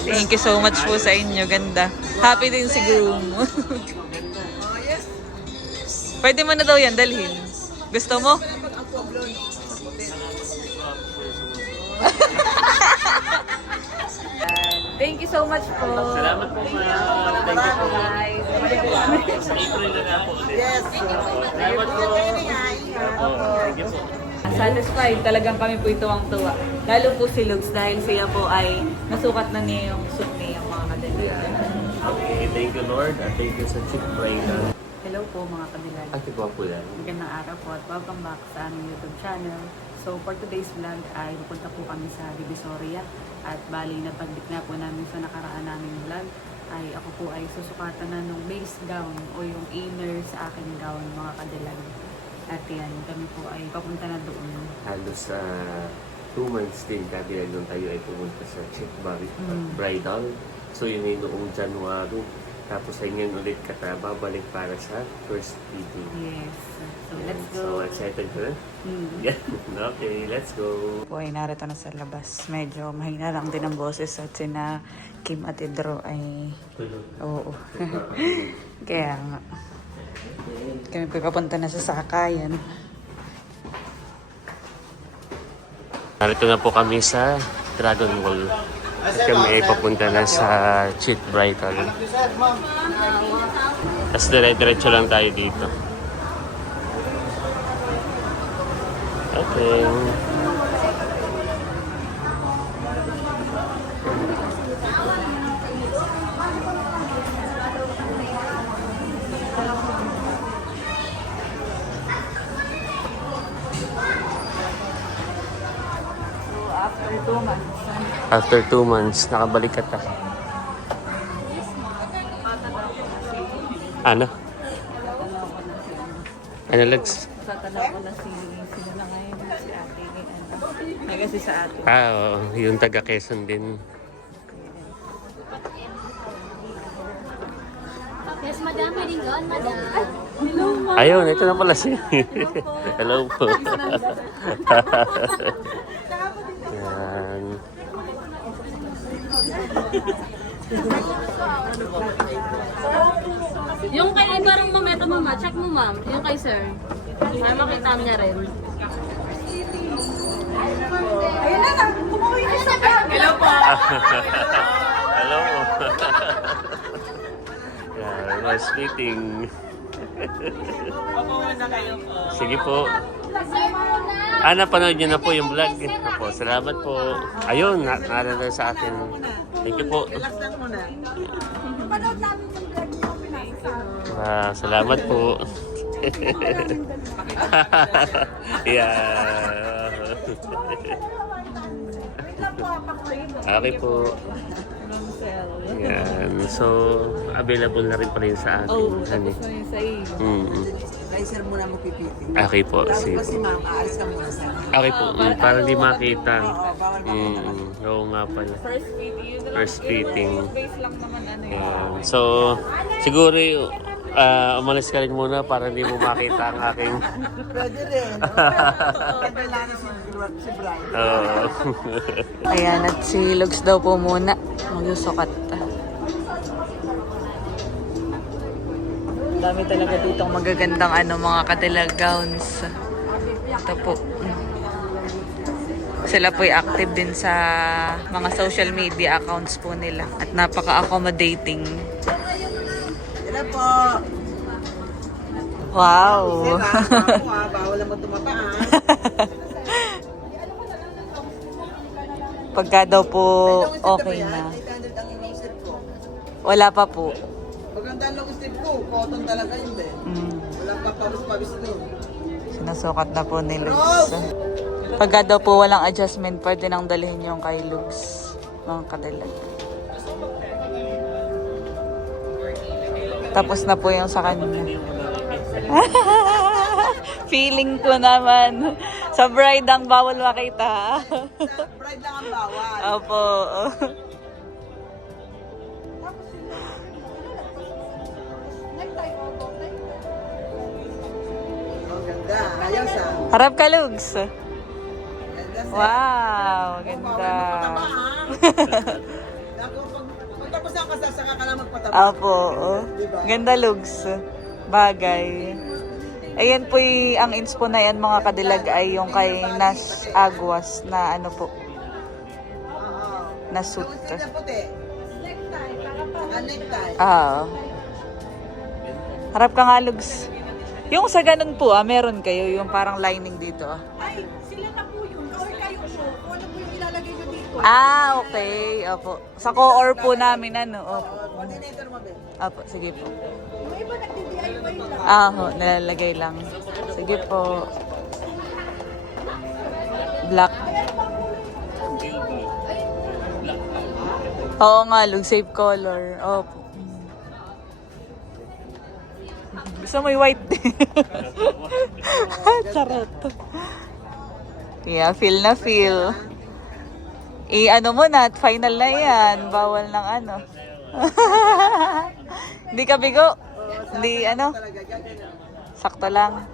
Thank you so much po sa inyo. Ganda. Happy din si groom. Pwede mo na daw yan dalhin. Gusto mo? Thank you so much po. Salamat po, ma'am. Thank you po. Sa April na nga po ulit. Yes. Salamat po. Thank you po. Satisfied talagang kami po tuwang-tuwa. Lalo po si Lux dahil siya po ay nasukat na niya yung suit niya, mga kadilag. Okay, thank you Lord at thank you sa Chick Brayna. Hello po mga kadilag. Ate ba po yan? Magandang araw po at welcome back sa aming YouTube channel. So for today's vlog ay pupunta po kami sa Divisoria at bali napagdik na po namin sa nakaraan naming vlog ay ako po ay susukatan na ng base gown o yung inner sa akin gown, mga kadilag. At yan, kami po ay papunta na doon. Halos 2 months din kaya nung tayo ay pumunta sa Chick Bridal. So yun ay noong January. Tapos ay ngayon ulit babalik para sa first meeting. Yes. So let's go. So excited ka na? Yeah. Okay, let's go. Po ay narito na sa labas. Medyo mahina lang din ang boses at sina Kim at Idro ay... Oo. Kaya nga. Kami po papunta na sa sakayan. Narito na po kami sa Dragon Ball. At kami ay papunta na sa Chick Bridal. Tapos dire-diretso lang tayo dito. Okay. After 2 months, nakabalik ka ta. Ano? Ano, Lex? Tatanaw ko na sino na ngayon, si ate. Ay kasi sa ate. Oo. Yung taga Quezon din. Yes, madam. Pwedeng doon, madam. Hello, ma. Ayun, ito na pala siya. Hello po. Yan. Yung kay parang mameto, mama. Check mo, ma'am. Yung kay sir. Ay, makita niya rin. Hello po. Hello po. Yan, nice meeting. Sige po. Napanood niyo na po yung vlog. Opo, salamat po. Ayun, naalala sa akin. Thank you po. Salamat po. Yeah. Okay po. Yan. So, available na rin pa rin sa akin. Oh, tapos na yun sa iyo. Kay sir muna magpipiti. Okay po. Sige Tapos si po. ma'am, aalis ka muna sa akin. Okay po. Para di makita. Bawal Oo nga pala. First fitting. Yun na lang. First fitting. Yung base lang naman ano yun. So, siguro umalis ka rin muna para hindi mo makita ang aking... Pwede rin. Kailangan si Brian. Oo. Ayan, at si Lugs daw po muna. Magsusukat. Dami talaga ditong magagandang mga kadilag gowns. Ito po. Sila po'y active din sa mga social media accounts po nila. At napaka-accommodating. Hello po. Wow! Bawal naman tumataan. Pagka daw po okay na. 800 ang inisip ko. Wala pa po. Maganda lang strip ko. Cotton talaga yun din. Walang papawis-pawis doon. Sinusukat na po ni Lugs. Pagka daw po walang adjustment, pwede nang dalhin yung kay Lugs. Mga kadilag. Tapos na po yung sa kanya. Feeling ko naman. Sa bride ang bawal makita. Bride lang ang bawal. Opo. Ang ganda. Ayos ah. Harap ka, Lugs. Ganda sir. Wow, Bawal ganda. mo pataba ah. Ako pa mataba. Apo. Oh. Ganda lugs. Bagay. Ayan po ang inspo na yan mga kadilag ay yung kay Nas Aguas na ano po, na suit. Yung sila puti. Necktie. Harap ka nga lugs. Yung sa ganun po meron kayo yung parang lining dito Ay, sila na po yun. Or kayo po. Kung ano po yung ilalagay nyo dito. Okay. Opo. Sa core po namin ano. Opo. Coordinator mo, be. Opo, sige po. Yung iba nagdi-DIY lang. Nilalagay lang. Sige po. Black. Oo nga, Lug. Safe color. Opo. Gusto mo yung white? Charot. Yeah, feel na feel. Ano mo na, final na yan. Bawal ng ano. Hindi ka bigo? Hindi ano? Sakto lang.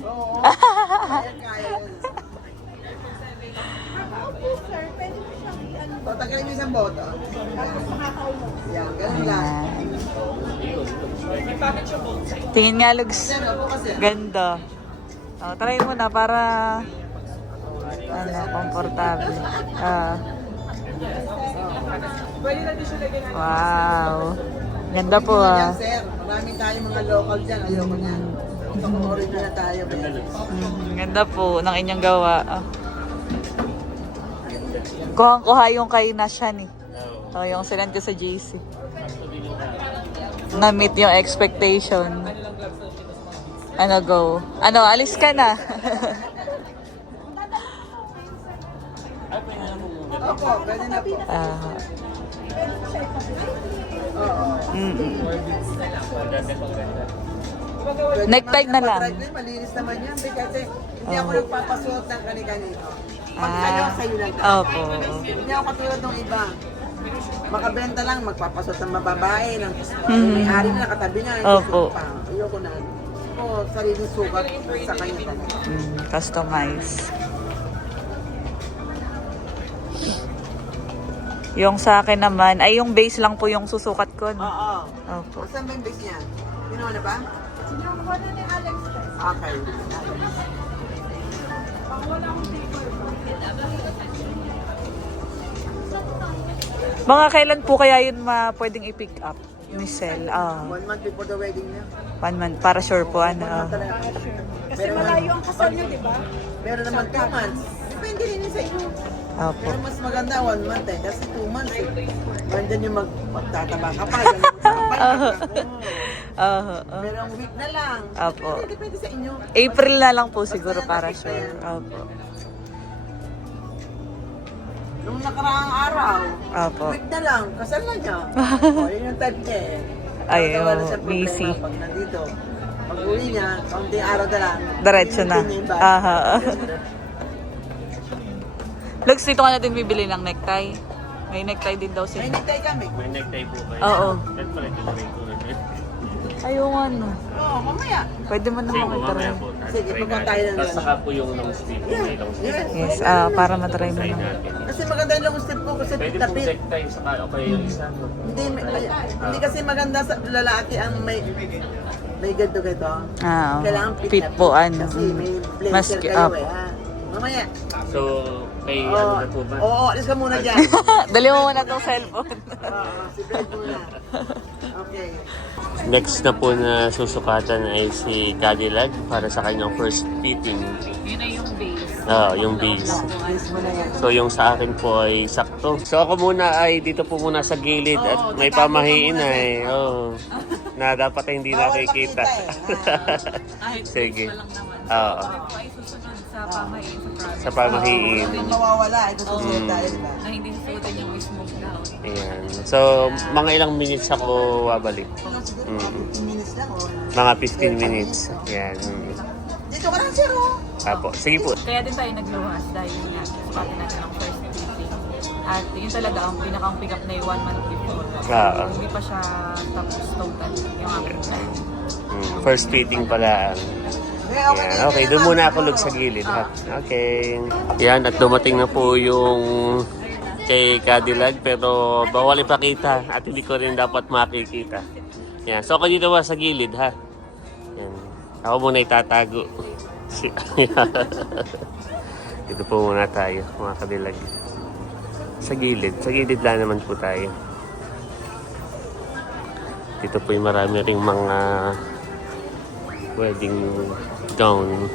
Oo. Kaya. Sir, pwede mo siyang i-ano. So, tagalin mo isang boto. Yan, ganun lang. Tingin nga, Lugs. Sir, ako kasi. Ganda. Try mo na para komportable. Wow. Ganda po Yan, sir. Marami tayong mga local dyan. Ayoko na. Ito kung original na tayo. Ganda po ng inyong gawa. Kuhang-kuha yung kay Nashan eh. Yung sinend ko sa JC. Na-meet yung expectation. Ano, go. Ano, alis ka na. Opo, pwede na po. Necktie na lang. Malinis naman yan. Kasi hindi ako nagpapasuot ng kani-kanino. Pag kayo, sa'yo lang. Opo. Hindi ako katulad ng iba. Makabenta lang, magpapasot ng mababae, ng may-ari na nakatabi na. Opo. Ayoko na. O, sariling sukat sa kanya talaga. Customize. Yung sa akin naman, ay yung base lang po yung susukat ko. No? Oo. Opo. Saan ba yung base niya? Ginawa na ba? Sinukuha na ni Alex. Okay. Mga kailan po kaya yun pwedeng i-pick up? Michelle. 1 month before the wedding niya. 1 month. Para sure po. Ano. Kasi malayo ang kasal nyo, di ba? Pero naman 2 months. Depende rin yun sa inyo. Opo. Pero mas maganda 1 month eh. Kasi 2 months eh. Nandyan yung magtataba ka pa. Yung Pero ang week na lang. Opo. Depende sa inyo. April na lang po siguro para sure. Opo. Nung nakaraang araw, Opo. week na lang, kasal na niya. O, yun yung type niya eh. Ay, Wala siya problema busy. pag nandito. Pag uwi niya, kaunting araw na lang. Diretso na. Initin niya yung bahay. Aha. Lugs, dito ka natin bibili ng necktie. May necktie din daw May sila. necktie kami. May necktie po kayo. Oo. That's pala ito na rin ko. Ayaw ano. Oo, mamaya. Pwede mo Sige naman po, mamaya matry. po. Sige, pupunta tayo na Tapos doon. saka po yung long sleeve. May long sleeve. Yes, para matry mo Try naman. natin. Kasi maganda yung long sleeve ko kasi Pwede po tapit. necktie saka o kaya yung isa. Hindi, hindi kasi maganda sa lalaki ang may ganito-ganito. Kailangan Fit na po, ano. Kasi may Mas blazer kayo up. eh. Ha? Mamaya. So, kay ano na po ba? Oo, alis ka muna dyan. Dali mo muna tong cellphone. Oo, si Fred muna. Okay. Next na po na susukatan ay si Cadillac para sa kanyang first fitting. Yun ay yung base. Yung base. Alis mo na yan. So yung sa akin po ay sakto. So ako muna ay dito po muna sa gilid at may pamahiin na eh. Na dapat ay hindi Bawal nakikita. makita Kahit Sige. pa lang naman. Oo. Ako ay susunod sa pamahiin sa project. Sa pamahiin. Hindi mawawala. Ito susunod tayo, diba? Na hindi susuotin yung mismong gown. Ayan. So mga ilang minutes ako babalik. Siguro mga 15 minutes lang. Oh. Mga 15 minutes. Ayan. Dito ka lang, sir. Oh. Apo. Sige po. Kaya din tayo nagluhas dahil nga sukatin natin ang first fitting. At yun talaga ang pinakang pick up na yung 1 month before. Oo. Hindi pa siya tapos total yung aking time. First fitting pala. Yan. Okay, doon muna ako lug sa gilid. Ha? Okay. Yan, at dumating na po yung kay Cadillac pero bawal ipakita at hindi ko rin dapat makikita. Yan. So ako dito ba sa gilid ha? Yan. Ako muna itatago. Dito po muna tayo mga Cadillac. Sa gilid lang naman po tayo. Dito po yung marami ring mga wedding gown.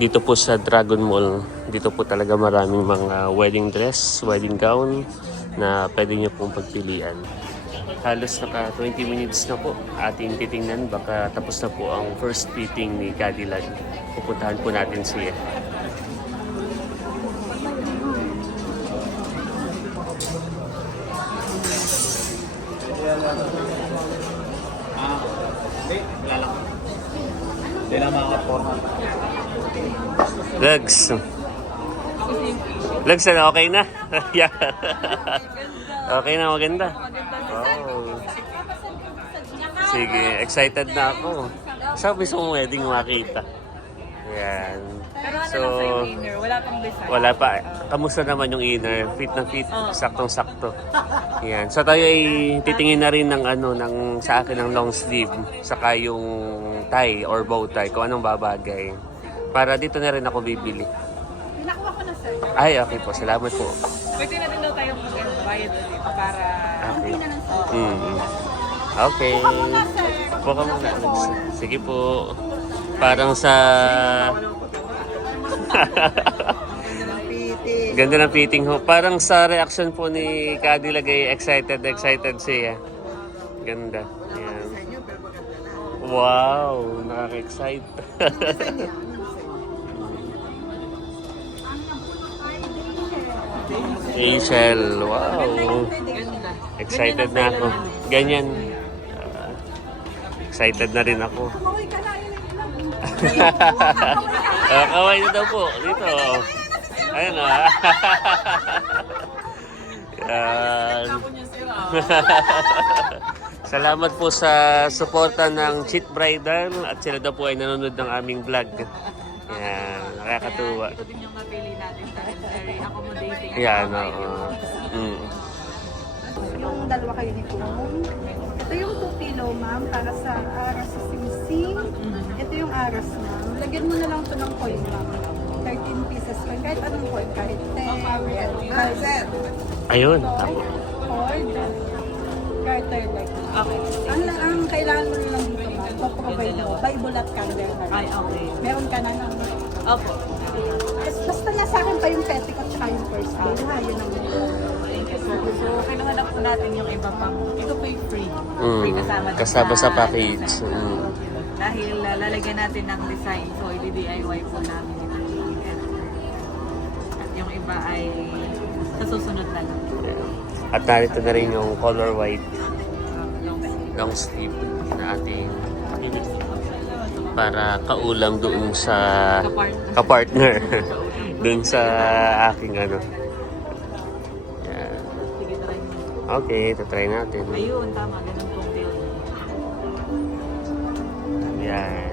Dito po sa Dragon Mall, dito po talaga maraming mga wedding dress, wedding gown na pwede nyo pong pagpilian. Halos naka 20 minutes na po ating titingnan. Baka tapos na po ang first fitting ni Cadillac. Pupuntahan po natin siya. Legs. Legs na, okay na? Yeah. Okay na, maganda. Oh. Sige, excited na ako. Sabi sa wedding makita. Yan. Pero ano So, lang sa'yo, inner? Wala pang design. wala pa. Kamusta naman yung inner? Fit na fit, saktong-sakto. Yan. So tayo ay titingin na rin ng ano, ng sa akin ng long sleeve, saka yung tie or bow tie, kung anong babagay. Para dito na rin ako bibili. Nakuha ko na, sir. Ay, okay po. Salamat po. Pwede na din daw tayo mag-bayad ulit para... Okay. Okay. Po ka muna. Sige po. Parang sa... Ganda ng fitting ho. Parang sa reaction po ni Cadillac ay excited siya. Ganda. Yan. Wow, nakaka-excite. Rachel, wow. Excited na ako. Ganyan. Excited na rin ako. Kumaway ka na, yun lang. Kaway na daw po. Dito. Ayun o. Yan. Salamat po sa suporta ng Cheat Bridal at sila daw po ay nanonood ng aming vlog. Yan. Nakakatuwa. Ito din yung napili natin dahil very accommodating. Yan, oo. Yung dalawa kayo ni Kung. Ito yung 2 kilo, ma'am, para sa aras sa singsing. Ito yung aras, ma'am. Lagyan mo na lang ito ng coin, ma'am. 13 pieces lang. Kahit anong coin, kahit 10. Sir. Ayun. Cord. Garter like. Okay. Ang kailangan mo lang dito, ma'am, pag-provide mo, Bible at candle. Ay, okay. Meron ka na ng... Opo. Basta nasa akin pa yung petticoat tsaka yung first day. Ha, yun ang Thank you, sir. So, kailangan po natin yung iba pang... Ito po yung free. Free Kasama sa package. Dahil lalagyan natin ng design. So, i-DIY po namin ito. At yung iba ay sa susunod na lang. At narito na rin yung color white Long long sleeve na ating pinili para kaulam doon sa kapartner doon sa aking ano. Yan. Sige, try mo. Okay, try natin. Ayun, tama. Ganun pong deal. Yan.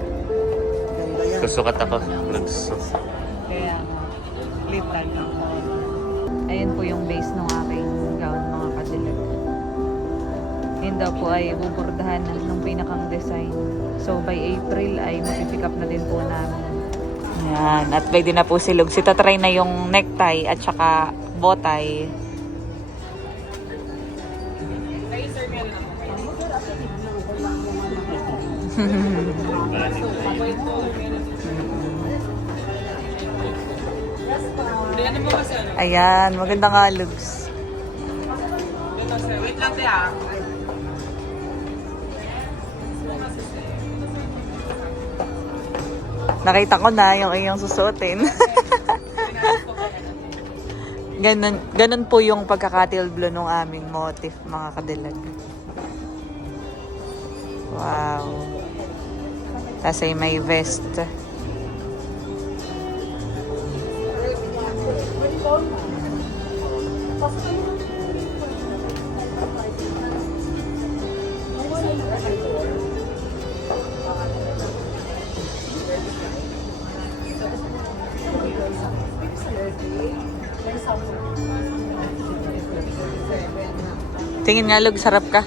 Susukat ako. Kaya, flip tag lang. Ayun po yung base ng aking gown, mga Cadillac. Yun daw po ay bubordahan ng pinakang design. So by April ay mapipick up na din po namin. Yan. At pwede na po si Lugs. Itatry na yung necktie at saka bowtie. Ayan. Maganda nga, Lugs. Wait lang, tiya. Nakita ko na yung iyong susuotin. ganun po yung pagkakatilblo ng aming motif, mga Cadillac. Wow. Tapos ay may vest. Tingin nga, Lug, sarap ka.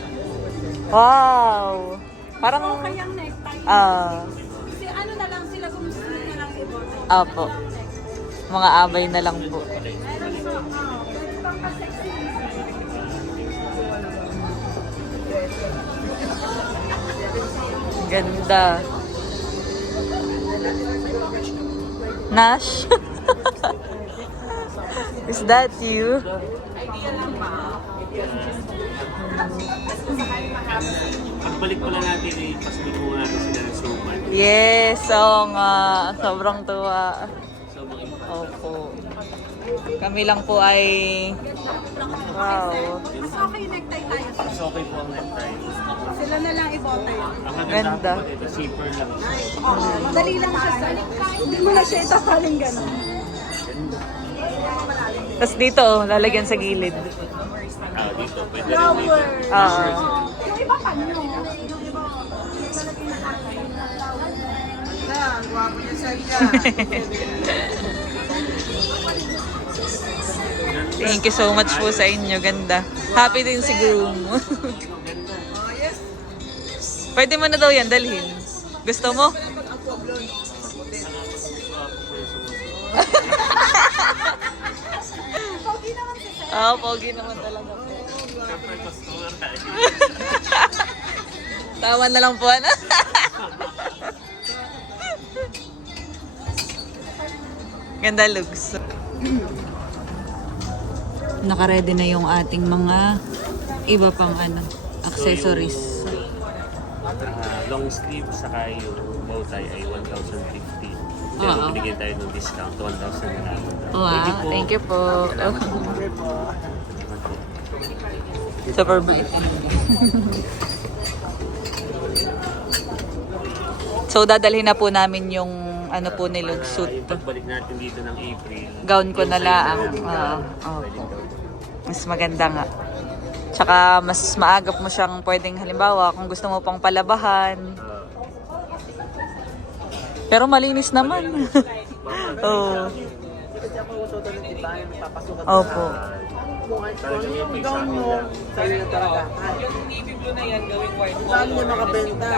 Wow! Parang, Kayang necktie. Si ano na lang sila, kung gusto na lang i-bottle. Apo. Mga abay na lang po. Ganda. Nash? Is that you? Pagbalik pala natin eh, pasalubungan natin sila ng suman. Yes, oo nga. Sobrang tuwa. So, mga Opo. Kami lang po ay... Wow. Mas okay necktie tayo. mas okay po ang necktie. Sila na lang i-bottle. Ang Ganda. maganda po dito, zipper lang siya. Oo, madali lang siya sa hindi mo na siya itapaling gano'n. Tapos dito, oh, lalagyan sa gilid. Dito, pwede rin dito. Ah. Yung iba pa nyo. Ang gwapo niya sa iya. Thank you so much po sa inyo. Ganda. Happy din si groom. Oh, yes. Pwede mo na daw yan dalhin. Gusto mo? Oo, pogi naman talaga. Siyempre, customer tayo. Tama na lang po, ano? Ganda, Lugs. Naka-ready na yung ating mga iba pang accessories. Long sleeve saka yung bow tie ay 1,050. Pero Oo. binigyan tayo ng discount, 1,000 na lang. Wow, thank you po. Salamat po. Super blue. So, dadalhin na po namin yung po ni Lug suit. Yung pagbalik natin dito ng April. Gown ko na yung lang. sa'yo na Opo. Mas maganda nga. Tsaka mas maagap mo siyang pwedeng halimbawa kung gusto mo pang palabahan. Pero malinis naman. Oo. Kasi ako uso doon ng tibayan, papasukan Opo. Talagang yung gown mo, sa'yo na talaga. Yung navy blue na yan, gawing white. Saan niya makabenta?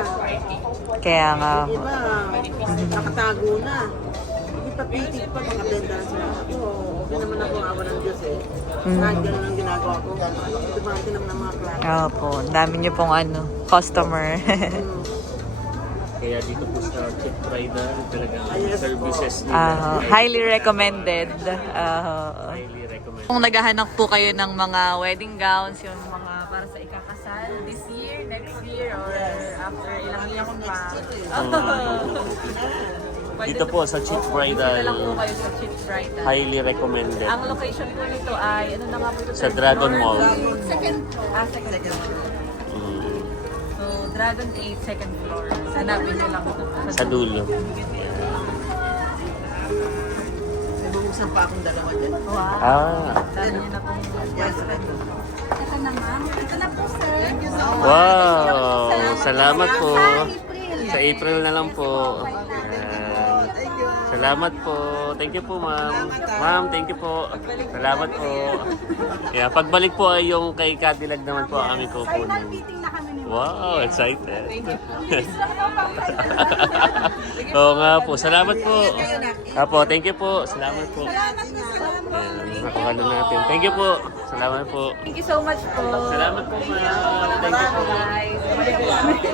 Kaya nga. Iba, nakatago na. Hindi pa pitik pa, makabenta na sila. Ako, okay naman ako ang awa ng Diyos eh. Kahit ganun ang ginagawa ko. Dumati naman ang mga klase. Opo. Ang dami niyo pong customer. Kaya dito po sa Chick Bridal, talagang services nila. Highly recommended. Highly recommend. Kung naghahanap po kayo ng mga wedding gowns, yung mga para sa ikakasal, this year, next year, or after ilang years pa. Dito po sa Chick Dito na lang po Bridal, kayo sa Chick Bridal. highly recommended. Ang location po nito ay, ano na nga po ito? Sa Dragon Mall. Second floor. So, Dragon 8, second floor. Hanapin nyo lang ito. Sa dulo. Bubuksan pa akong dalawa dyan. Wow. Dami nyo na pong Ito na ma'am. Ito na po sir. Thank you so much. Wow! Salamat po. April. Sa April na lang po. Ayan. Salamat po. Thank you po, ma'am. Ma'am, thank you po. Salamat po. Yeah, pagbalik po ay yung kay Cadillac naman po ang aming Final kukunin. meeting na kami ni Wow, excited. Bilis lang daw pang final. Oo nga po. Salamat po. Apo, thank you po. Salamat po. Salamat na salamat. Ayan, nakuha na natin. Thank you po. Salamat po. Thank you so much po. Salamat po, ma'am. Thank you po. Guys.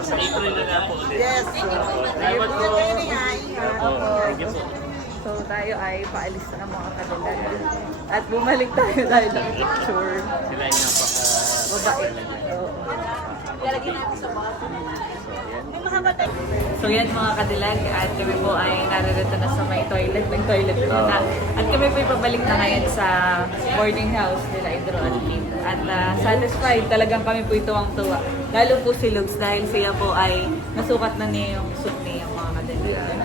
Sa April na lang po ulit. Yes. Salamat po. Opo, thank you po. So tayo ay paalis na ng mga kadilag. At bumalik tayo dahil ng picture. Sila ay napaka... Babae. Oo. So yan mga kadilag at kami po ay naririto na sa may toilet. Nag-toilet na. At kami po pabalik na ngayon sa boarding house nila Idro at Kim. At satisfied talagang kami po tuwang-tuwa. Lalo po si Lugs dahil siya po ay nasukat na niya yung suit niya mga kadilag.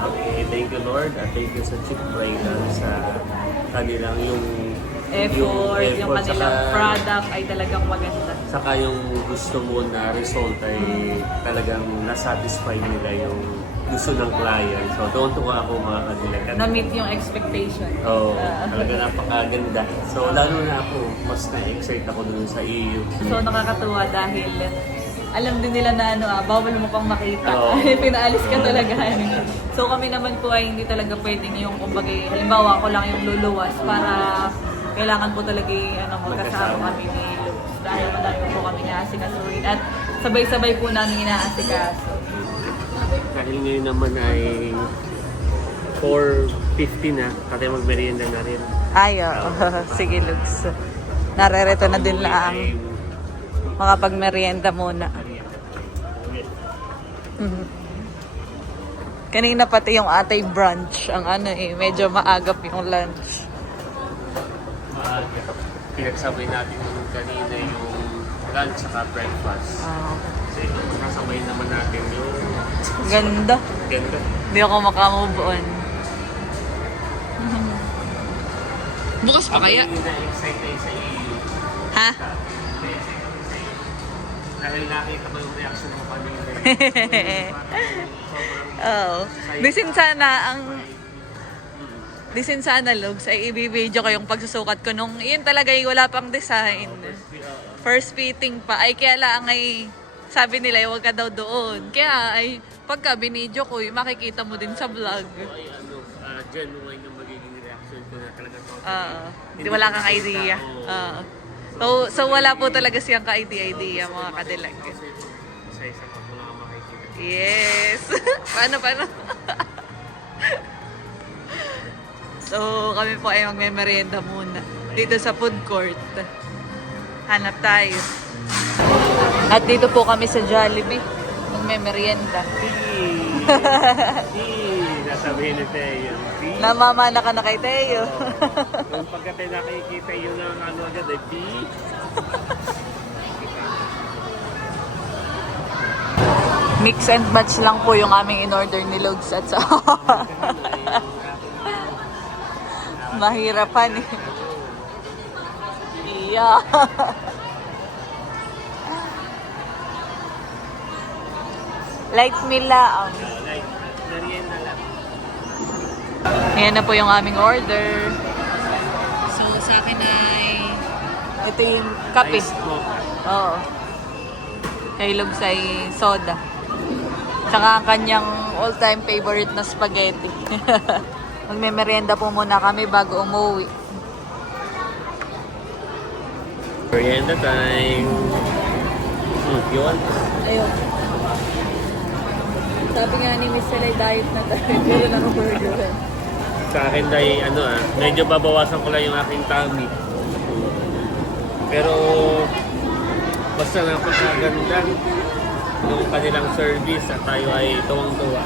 Okay, thank you Lord at thank you sa Chick Bridal sa kanilang yung Yung kanilang saka- product ay talagang maganda. Saka yung gusto mo na result ay talagang nasatisfy nila yung gusto ng client. So, tuwan-tuwa ako mga kadilag. Na-meet yung expectation. Oo, talaga napakaganda. So, lalo na ako, mas na-excite ako dun sa EU. So nakakatuwa dahil alam din nila na bawal mo pang makita. Oo. Pinaalis ka talaga. So kami naman po ay hindi talaga pwedeng yung kumbaga, halimbawa ako lang yung luluwas para kailangan po talaga magkasama kami ni Lux. Dahil madami po kami naasikasuhin at sabay-sabay po namin inaasikaso. Dahil ngayon naman ay 4:50 na, kaya magmerienda na rin. Ayo, sige Lux. Narerito na din lang. Makapagmerienda muna. Mhm. Kanina pati yung atay brunch, ang medyo maagap yung lunch. Pinagsabay natin nung kanina yung lunch saka breakfast. Kasi kasabay naman natin yung Ganda. ganda. Hindi ako makamove on. Bukas pa kaya? Ako yung na-excite na sa iyo. Ha? Dahil nakita ko yung reaction mo kanina. Oo. Disin sana, Lugs, ay i-video ko yung pagsusukat ko nung yun talaga yung wala pang design. First fitting pa. Ay kaya lang ay sabi nila huwag ka daw doon. Kaya ay pagka binidyo ko, makikita mo din sa vlog. Ay genuine yung magiging reaction ko na talaga. Hindi wala kang idea. So wala po talaga siyang ka-idea mga kadilag. Isa-isa pa po lang makikita. Yes! Paano? So kami po ay magme-merienda muna dito sa food court. Hanap tayo. At dito po kami sa Jollibee. Magme-merienda. Nasabihin ni Teo. Namamana ka na kay Teo. Kung pagka nakikita yun ng agad ay Mix and match lang po yung aming in-order ni Logs at sa mahirapan eh. Iya. Light meal lang. like, merienda lang. Ayan na po yung aming order. So sa akin ay ito yung kape. Ice mocha. Oo. Kay Logs ay soda. Tsaka ang kanyang all-time favorite na spaghetti. Magme-merienda po muna kami bago umuwi. Merienda time. Yun. Ayun. Sabi nga ni Miss Selay, diet na tayo. Pero naka-burger. Sa akin ay medyo babawasan ko lang yung aking tummy. Pero basta napakaganda yung kanilang service at tayo ay tuwang-tuwa.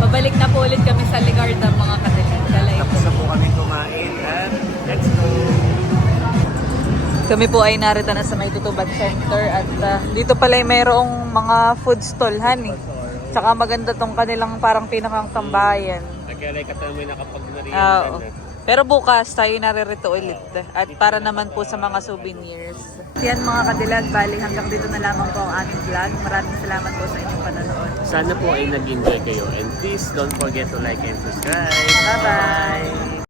Babalik na po ulit kami sa Ligarda mga kadilag. Tapos na po kami kumain at let's go! Kami po ay narito na sa May Tutubad Center at dito pala ay mayroong mga food stall, honey. Tsaka maganda tong kanilang parang pinakang tambayan. Nagkalay ka tayo may Oo. nakapag-merienda na. Pero bukas tayo naririto ulit at para naman po sa mga souvenirs. Yan mga kadilag, bali hanggang dito na lamang po ang aming vlog. Maraming salamat po sa inyong panonood. Sana po ay nag-enjoy kayo and please don't forget to like and subscribe. Bye-bye!